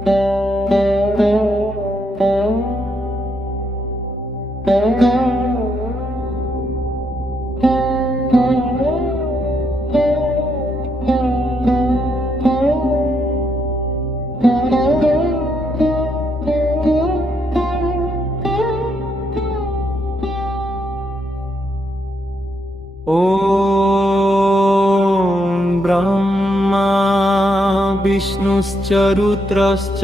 ॐ ब्रह्मा विष्णुश्च रुद्रश्च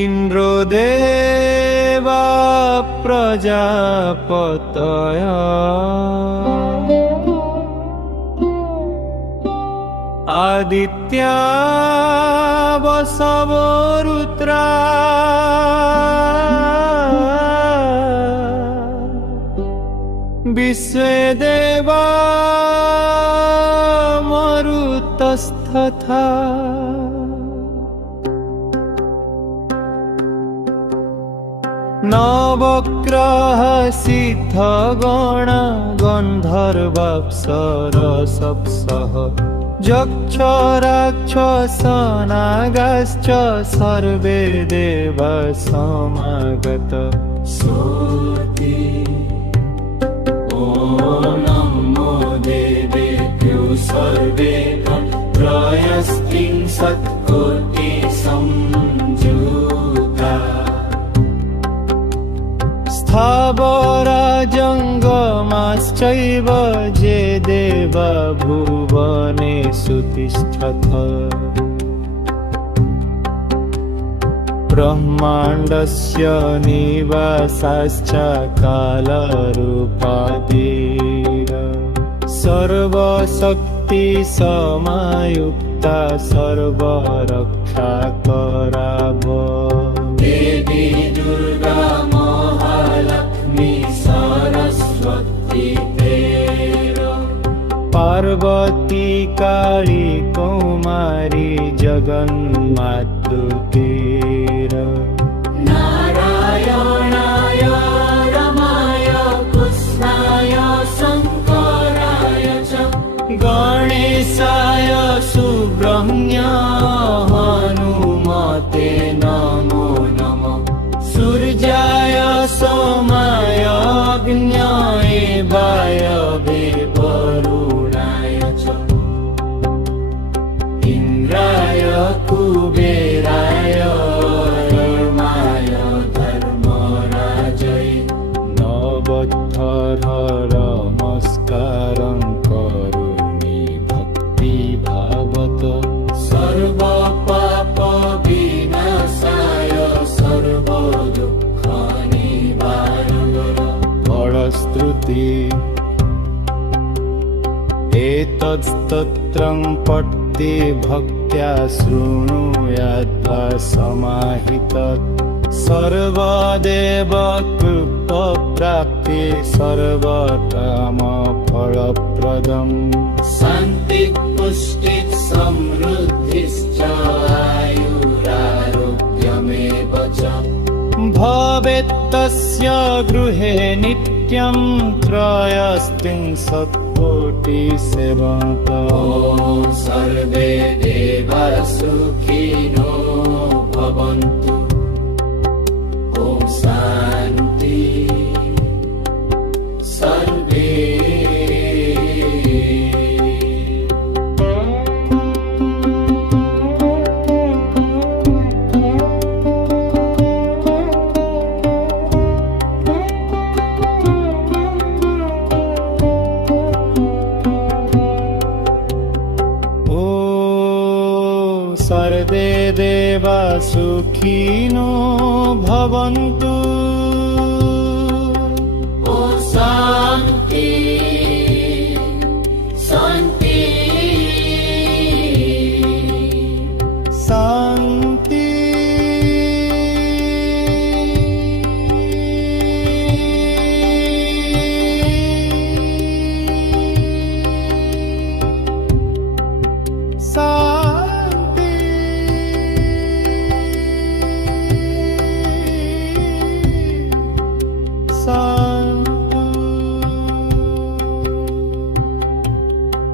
इन्द्रो देवा प्रजापतयः आदित्या वसवो रुद्रा विश्वे देवा मरुतस्तथा नवग्रह सिद्धगण गन्धर्वाप्सरसप्सः यक्ष राक्षस नागाश्च सर्वे देवा समागत सोति। ॐ नमो देवेभ्यो सर्वेभ्यः त्रयस्त्रिंशत्कोटिसंयुता स्थावरा जङ्गमाश्चैव ये देवा भुवनेषु तिष्ठथ ब्रह्माण्डस्य निवासाश्च कालरूपादिर सर्वशक्तिसमयुक्ता सर्वरक्षाकराव देवी दुर्गा महालक्ष्मी सरस्वती पार्वती काली कौमारी जगन्मातृके नारायणाय रमाय कृष्णाय शङ्कराय च गणेशाय सुब्रह्मण्य हनुमते नमो नमः सूर्याय सोमाय अग्न्याय वायवे वरुणाय च इन्द्राय कुबेराय नमस्कारं करोमि भक्तिभावत सर्वपापविनाशाय सर्वदुःखनिवारणाय फलश्रुति एतत्स्तोत्रं पठति भक्त्या शृणुयाद्वा समाहितः सर्वदेव कृतप्राप्ति सर्वकामफलप्रदम् शान्तिः पुष्टिः समृद्धिश्च आयुरारोग्यमेव च भवेत् तस्य गृहे नित्यं त्रयस्त्रिंशत्कोटिसेवकः ॐ सर्वे देवाः सुखिनो भवन्तु। शान्ति सर्वे सर्वे देवा सुखिनो भवन्तु।